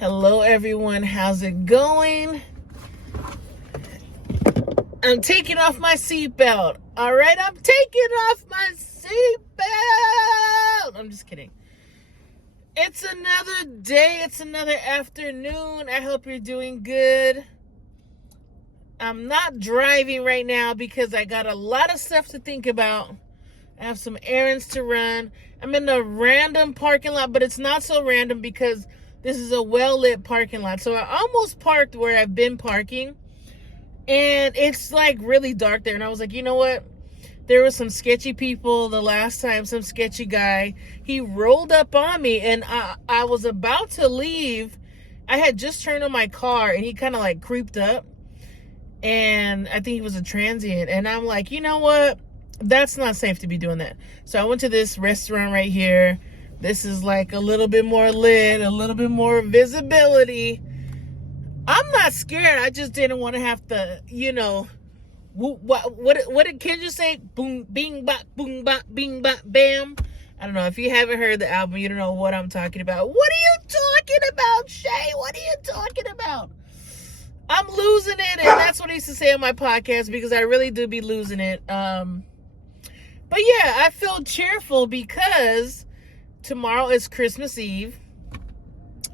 Hello everyone, how's it going? I'm taking off my seatbelt. All right, I'm taking off my seatbelt. I'm just kidding. It's another day, it's another afternoon. I hope you're doing good. I'm not driving right now because I got a lot of stuff to think about. I have some errands to run. I'm in a random parking lot, but it's not so random because this is a well-lit parking lot. So I almost parked where I've been parking, and it's like really dark there. And I was like, you know what? There were some sketchy people the last time, some sketchy guy. He rolled up on me, and I was about to leave. I had just turned on my car, and he kind of like creeped up. And I think he was a transient. And I'm like, you know what? That's not safe to be doing that. So I went to this restaurant right here. This is like a little bit more lit, a little bit more visibility. I'm not scared. I just didn't want to have to, what did Kendra say? Boom, bing, bop, boom, bop, bing, bop, bam. I don't know. If you haven't heard the album, you don't know what I'm talking about. What are you talking about, Shea? What are you talking about? I'm losing it, and that's what I used to say on my podcast because I really do be losing it. But yeah, I feel cheerful because tomorrow is Christmas Eve,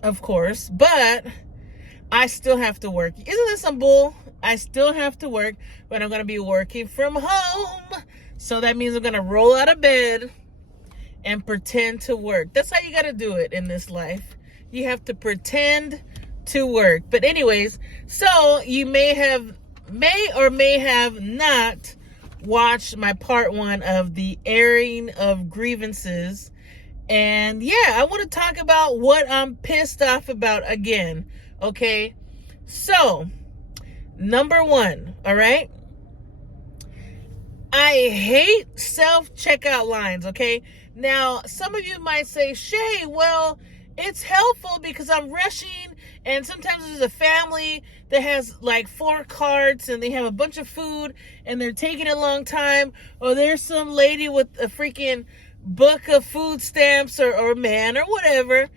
of course, but I still have to work. Isn't this some bull? I still have to work, but I'm going to be working from home. So that means I'm going to roll out of bed and pretend to work. That's how you got to do it in this life. You have to pretend to work. But anyways, so you may or may have not watched my part 1 of the airing of grievances. And yeah, I want to talk about what I'm pissed off about again. Okay. So, number 1, all right? I hate self-checkout lines, okay? Now, some of you might say, Shay, well, it's helpful because I'm rushing, and sometimes there's a family that has like 4 carts and they have a bunch of food and they're taking a long time, or there's some lady with a freaking book of food stamps or man or whatever,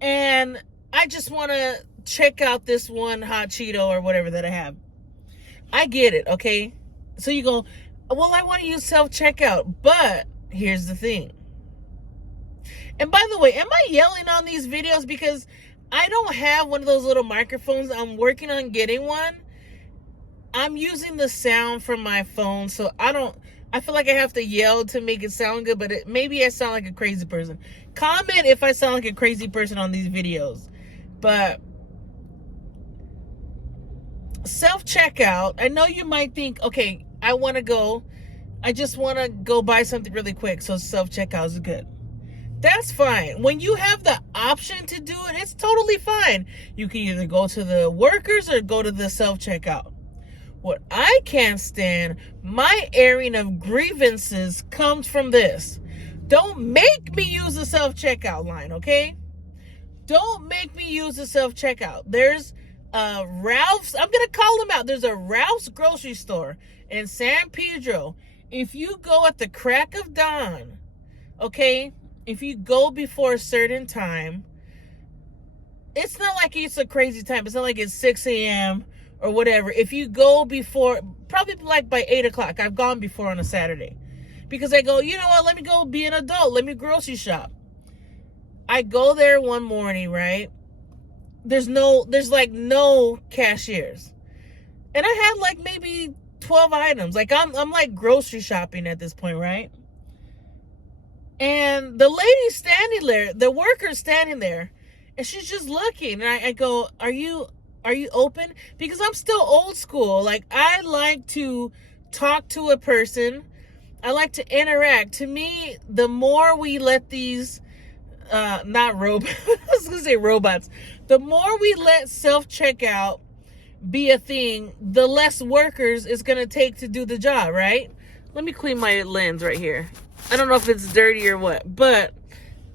and I just want to check out this one hot Cheeto or whatever that I have. I get it, okay? So you go, well, I want to use self-checkout, but here's the thing. And by the way, am I yelling on these videos because I don't have one of those little microphones? I'm working on getting one. I'm using the sound from my phone, so I feel like I have to yell to make it sound good, but maybe I sound like a crazy person. Comment if I sound like a crazy person on these videos. But self-checkout, I know you might think, okay, I just want to go buy something really quick, so self-checkout is good. That's fine. When you have the option to do it, it's totally fine. You can either go to the workers or go to the self-checkout. What I can't stand, my airing of grievances comes from this. Don't make me use a self-checkout line, okay? Don't make me use a self-checkout. There's Ralph's, I'm going to call them out. There's a Ralph's grocery store in San Pedro. If you go at the crack of dawn, okay, if you go before a certain time, it's not like it's a crazy time. It's not like it's 6 a.m. or whatever. If you go before, probably like by 8 o'clock, I've gone before on a Saturday. Because I go, you know what, let me go be an adult. Let me grocery shop. I go there one morning, right? There's like no cashiers. And I had like maybe 12 items. Like I'm like grocery shopping at this point, right? And the lady's standing there, the worker's standing there, and she's just looking. And I go, are you open? Because I'm still old school. Like, I like to talk to a person. I like to interact. To me, the more we let these, not robots, I was going to say robots. The more we let self-checkout be a thing, the less workers it's going to take to do the job, right? Let me clean my lens right here. I don't know if it's dirty or what, but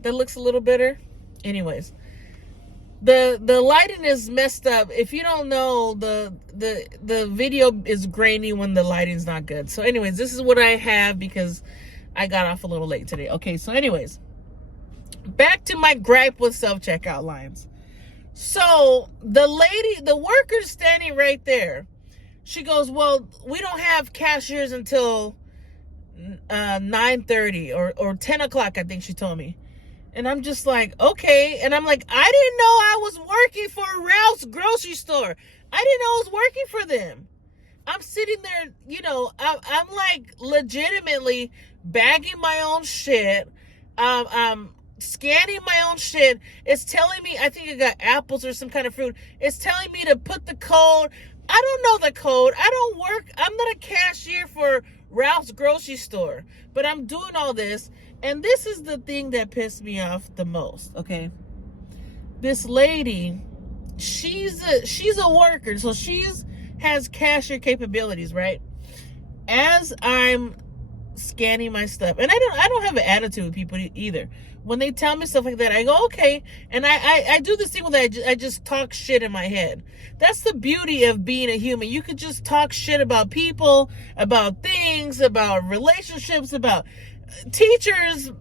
that looks a little better. Anyways, the lighting is messed up. If you don't know, the video is grainy when the lighting's not good. So anyways, this is what I have because I got off a little late today. Okay, so anyways, back to my gripe with self-checkout lines. So the worker's standing right there. She goes, well, we don't have cashiers until 9:30 or 10 o'clock, I think she told me. And I'm just like, okay. And I'm like, I didn't know I was working for Ralph's grocery store. I didn't know I was working for them. I'm sitting there, I'm like legitimately bagging my own shit. I'm scanning my own shit. It's telling me, I think I got apples or some kind of fruit. It's telling me to put the code. I don't know the code. I'm not a cashier for Ralph's grocery store, but I'm doing all this. And this is the thing that pissed me off the most, okay? This lady, she's a worker, so has cashier capabilities, right? As I'm scanning my stuff, and I don't have an attitude with people either. When they tell me stuff like that, I go, okay. And I do this thing where I just talk shit in my head. That's the beauty of being a human. You could just talk shit about people, about things, about relationships, about teachers,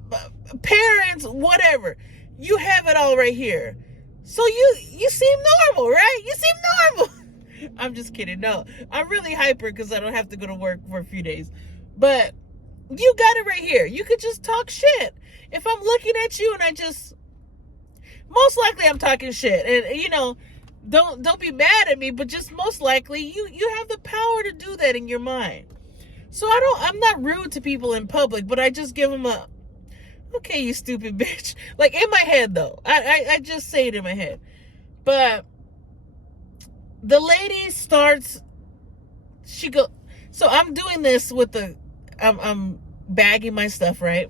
parents, whatever. You have it all right here. So you seem normal, right? You seem normal. I'm just kidding. No, I'm really hyper because I don't have to go to work for a few days. But you got it right here. You could just talk shit. If I'm looking at you and most likely I'm talking shit. And don't be mad at me, but just most likely you have the power to do that in your mind. So I'm not rude to people in public, but I just give them okay, you stupid bitch. Like in my head though. I just say it in my head. But the lady starts, so I'm doing this with I'm bagging my stuff, right?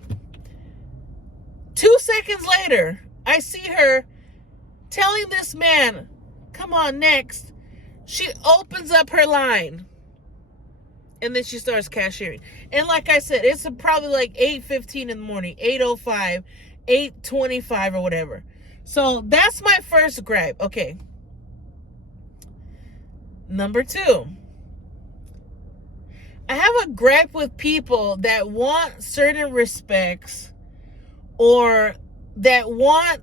2 seconds later, I see her telling this man, come on, next. She opens up her line. And then she starts cashiering. And like I said, it's probably like 8:15 in the morning, 8:05, 8:25 or whatever. So that's my first gripe. Okay. Number 2. I have a gripe with people that want certain respects or that want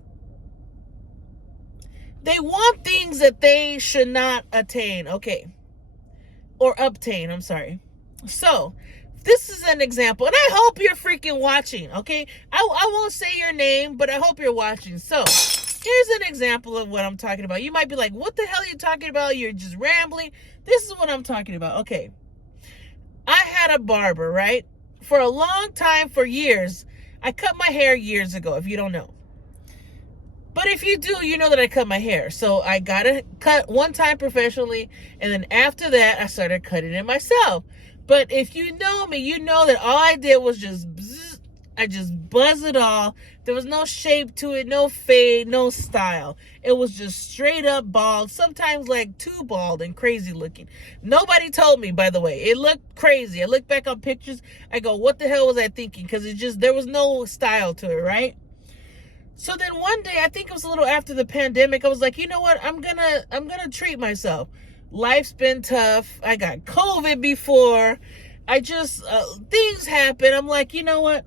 things that they should not attain. Okay. Or obtain, I'm sorry. So, this is an example, and I hope you're freaking watching, okay? I won't say your name, but I hope you're watching. So, here's an example of what I'm talking about. You might be like, what the hell are you talking about? You're just rambling. This is what I'm talking about. Okay. I had a barber, right? For a long time, for years. I cut my hair years ago, if you don't know. But if you do, you know that I cut my hair. So I got it cut one time professionally, and then after that, I started cutting it myself. But if you know me, you know that all I did was I just buzzed it all. There was no shape to it, no fade, no style. It was just straight up bald, sometimes like too bald and crazy looking. Nobody told me, by the way. It looked crazy. I look back on pictures, I go, what the hell was I thinking? Because there was no style to it, right? So then one day, I think it was a little after the pandemic, I was like, you know what? I'm gonna treat myself. Life's been tough. I got COVID before. Things happen. I'm like, you know what?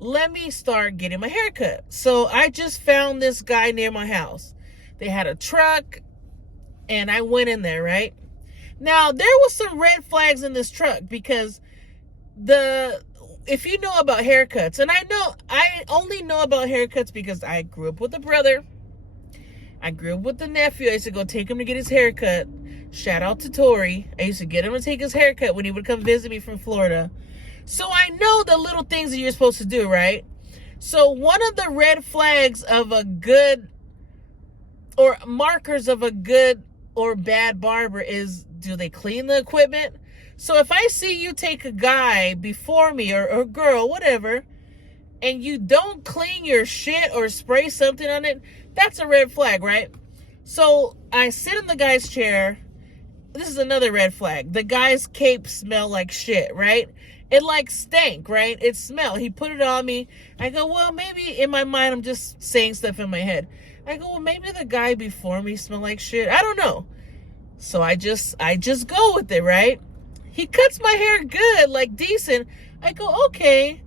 Let me start getting my hair cut. So I just found this guy near my house. They had a truck, and I went in there, right? Now, there was some red flags in this truck because if you know about haircuts, and I only know about haircuts because I grew up with a brother. I grew up with a nephew. I used to go take him to get his haircut. Shout out to Tori. I used to get him to take his haircut when he would come visit me from Florida. So I know the little things that you're supposed to do, right? So one of the red flags of a good, or markers of a good or bad barber is, do they clean the equipment? So if I see you take a guy before me or girl, whatever, and you don't clean your shit or spray something on it, that's a red flag, right? So I sit in the guy's chair. This is another red flag. The guy's cape smelled like shit, right? It like stank, right? It smelled. He put it on me. I go, well, maybe in my mind, I'm just saying stuff in my head. I go, well, maybe the guy before me smelled like shit. I don't know. So I just go with it, right? He cuts my hair good, like decent. I go, okay.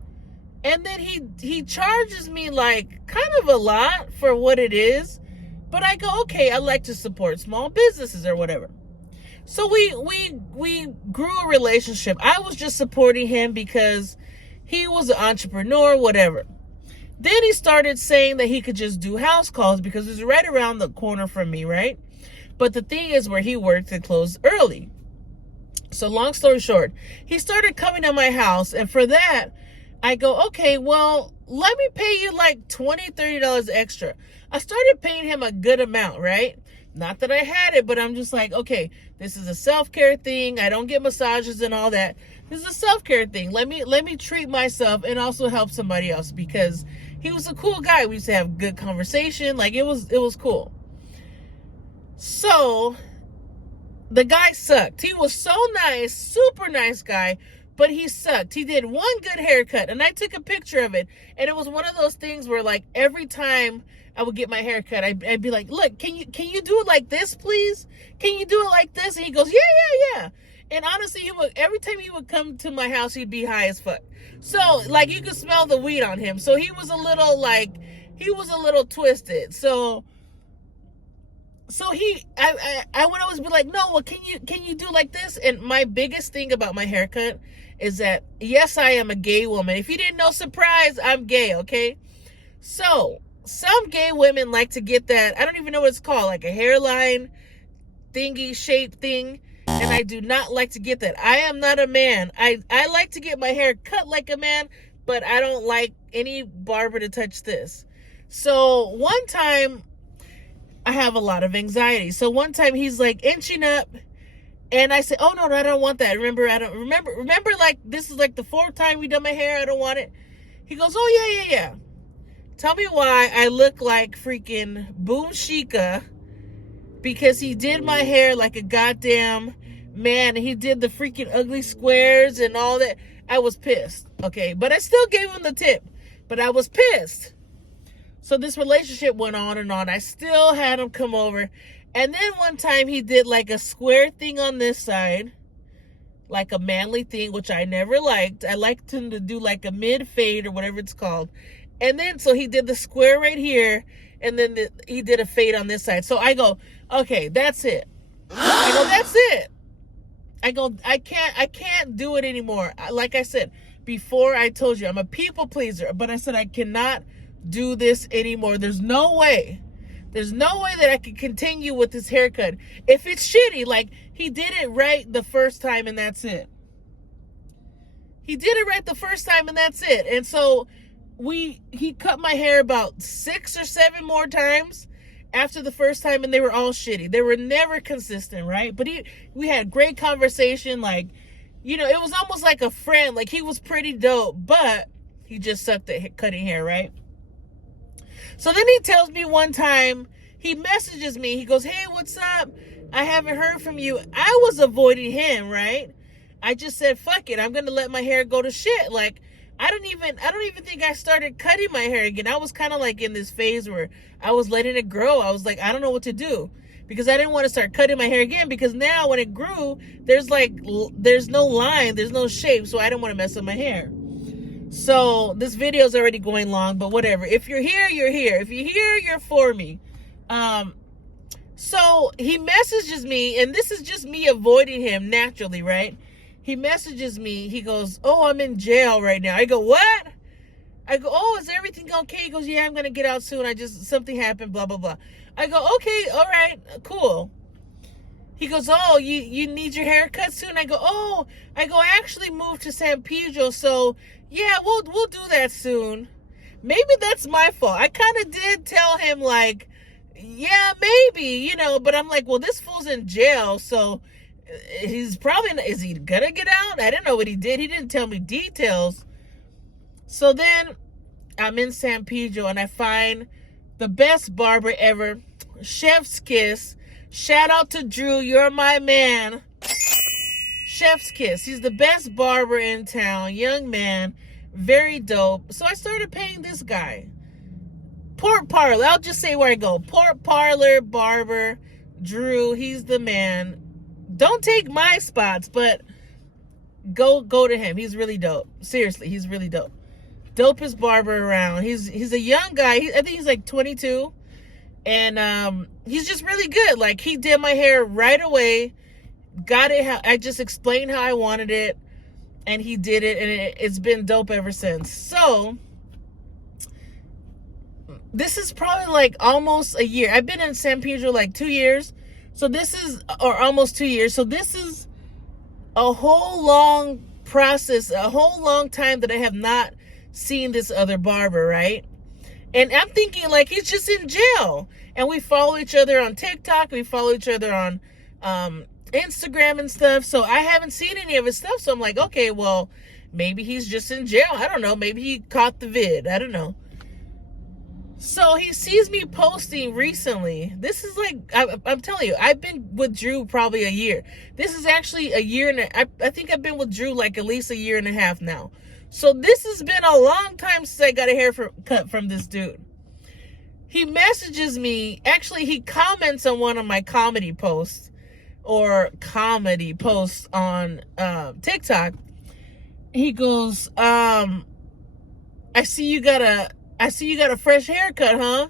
And then he charges me like kind of a lot for what it is. But I go, okay, I like to support small businesses or whatever. So we grew a relationship. I was just supporting him because he was an entrepreneur, whatever. Then he started saying that he could just do house calls because it's right around the corner from me, right? But the thing is, where he worked, it closed early. So long story short, he started coming to my house, and for that, I go, okay, well, let me pay you like $20, $30 extra. I started paying him a good amount, right? Not that I had it, but I'm just like, okay, this is a self-care thing. I don't get massages and all that. This is a self-care thing. Let me treat myself and also help somebody else, because he was a cool guy. We used to have good conversation. Like, it was cool. So the guy sucked. He was so nice, super nice guy, but he sucked. He did one good haircut, and I took a picture of it, and it was one of those things where, like, every time I would get my haircut, I'd be like, look, can you do it like this, please? Can you do it like this? And he goes, yeah. And honestly, every time he would come to my house, he'd be high as fuck. So, like, you could smell the weed on him. So he was a little twisted. So I would always be like, no, well, can you do like this? And my biggest thing about my haircut is that, yes, I am a gay woman. If you didn't know, surprise, I'm gay, okay? So some gay women like to get that, I don't even know what it's called, like a hairline thingy shape thing. And I do not like to get that. I am not a man. I like to get my hair cut like a man, but I don't like any barber to touch this. So one time, I have a lot of anxiety. So one time he's like inching up, and I said, oh no, I don't want that. Remember, like, this is like the 4th time we done my hair. I don't want it. He goes, oh yeah. Tell me why I look like freaking Boom Chica, because he did my hair like a goddamn man. He did the freaking ugly squares and all that. I was pissed. Okay. But I still gave him the tip, but I was pissed. So this relationship went on and on. I still had him come over. And then one time he did like a square thing on this side, like a manly thing, which I never liked. I liked him to do like a mid fade or whatever it's called. And then, so he did the square right here, and then he did a fade on this side. So I go, okay, that's it. I go, that's it. I go, I can't do it anymore. Like I said before, I told you, I'm a people pleaser, but I said I cannot do this anymore. There's no way that I can continue with this haircut if it's shitty. Like, he did it right the first time, and that's it. And so he cut my hair about 6 or 7 more times after the first time, and they were all shitty. They were never consistent, right? But we had great conversation. Like, you know, it was almost like a friend. Like, he was pretty dope, but he just sucked at cutting hair, right? So then he tells me one time, he messages me. He goes, hey, what's up? I haven't heard from you. I was avoiding him, right? I just said, fuck it. I'm going to let my hair go to shit. Like, I don't even think I started cutting my hair again. I was kind of like in this phase where I was letting it grow. I was like, I don't know what to do, because I didn't want to start cutting my hair again, because now when it grew, there's no line, there's no shape. So I didn't want to mess up my hair. So this video is already going long, but whatever. If you're here, you're here. If you're here, you're for me. So he messages me, and this is just me avoiding him naturally, right? He messages me. He goes, oh, I'm in jail right now. I go, what? I go, oh, is everything okay? He goes, yeah, I'm going to get out soon. Something happened, blah, blah, blah. I go, okay, all right, cool. He goes, oh, you need your hair cut soon? I I actually moved to San Pedro, so yeah, we'll do that soon. Maybe that's my fault. I kind of did tell him, like, yeah, maybe, but I'm like, well, this fool's in jail, so he's probably not, is he gonna get out? I didn't know what he did. He didn't tell me details. So then I'm in San Pedro, and I find the best barber ever, Chef's Kiss. Shout out to Drew, you're my man. Chef's Kiss. He's the best barber in town. Young man, very dope. So I started paying this guy. Pork Parlor. I'll just say where I go. Pork Parlor barber, Drew. He's the man. Don't take my spots, but go to him. He's really dope. Seriously, he's really dope. Dopest barber around. He's a young guy. I think he's like 22. And he's just really good. Like, he did my hair right away, got it how I just explained how I wanted it, and he did it, and it's been dope ever since. So this is probably like almost a year. I've been in San Pedro like 2 years. So this is, or almost 2 years. So this is a whole long process, a whole long time that I have not seen this other barber, right? And I'm thinking like he's just in jail. And we follow each other on TikTok. We follow each other on Instagram and stuff. So I haven't seen any of his stuff. So I'm like, okay, well, maybe he's just in jail. I don't know. Maybe he caught the vid. I don't know. So he sees me posting recently. This is like, I'm telling you, I've been with Drew probably a year. This is actually a year and I think I've been with Drew like at least a year and a half now. So this has been a long time since I got a haircut from this dude. He messages me. Actually, he comments on one of my comedy posts on TikTok. He goes, I see you got a fresh haircut, huh?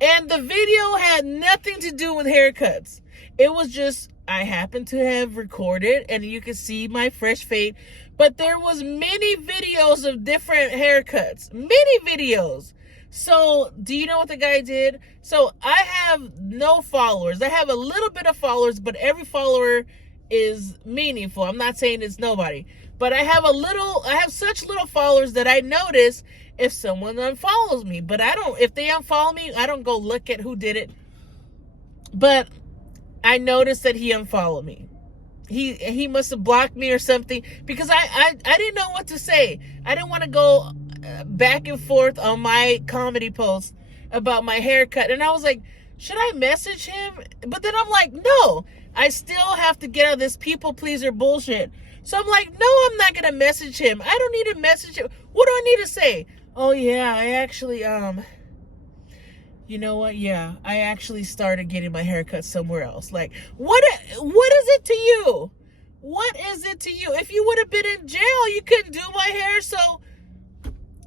And the video had nothing to do with haircuts. It was just, I happened to have recorded and you could see my fresh fade. But there was many videos of different haircuts. Many videos. So, do you know what the guy did? So, I have no followers. I have a little bit of followers, but every follower is meaningful. I'm not saying it's nobody. But I have such little followers that I notice if someone unfollows me. But if they unfollow me, I don't go look at who did it. But I noticed that he unfollowed me. He must have blocked me or something, because I didn't know what to say. I didn't want to go back and forth on my comedy post about my haircut. And I was like, should I message him? But then I'm like, no, I still have to get out of this people pleaser bullshit. So I'm like, no, I'm not going to message him. I don't need to message him. What do I need to say? Oh yeah, I actually, you know what? Yeah, I actually started getting my haircut somewhere else. Like, what is it to you? What is it to you? If you would have been in jail, you couldn't do my hair. So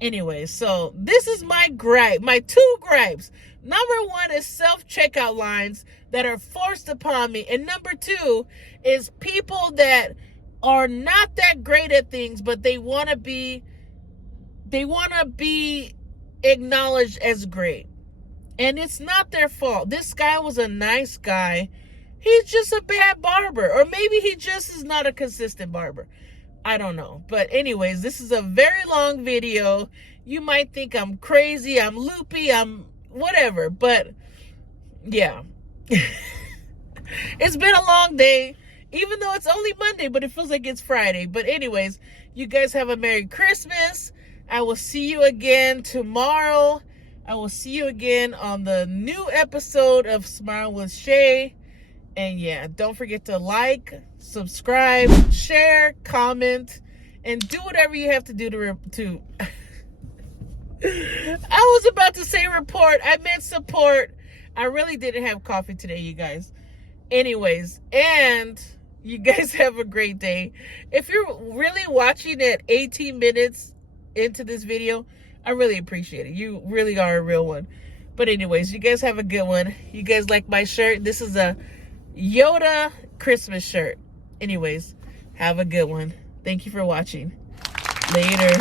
anyway, so this is my gripe, my two gripes. Number one is self-checkout lines that are forced upon me. And number two is people that are not that great at things, but they want to be acknowledged as great. And it's not their fault. This guy was a nice guy. He's just a bad barber. Or maybe he just is not a consistent barber. I don't know. But anyways, this is a very long video. You might think I'm crazy, I'm loopy, I'm whatever. But yeah. It's been a long day. Even though it's only Monday, but it feels like it's Friday. But anyways, you guys have a Merry Christmas. I will see you again tomorrow. I will see you again on the new episode of Smile with Shea. And yeah, don't forget to like, subscribe, share, comment, and do whatever you have to do to I was about to say report. I meant support. I really didn't have coffee today, you guys. Anyways, and you guys have a great day. If you're really watching at 18 minutes into this video, I really appreciate it. You really are a real one. But anyways, you guys have a good one. You guys like my shirt? This is a Yoda Christmas shirt. Anyways, have a good one. Thank you for watching. Later.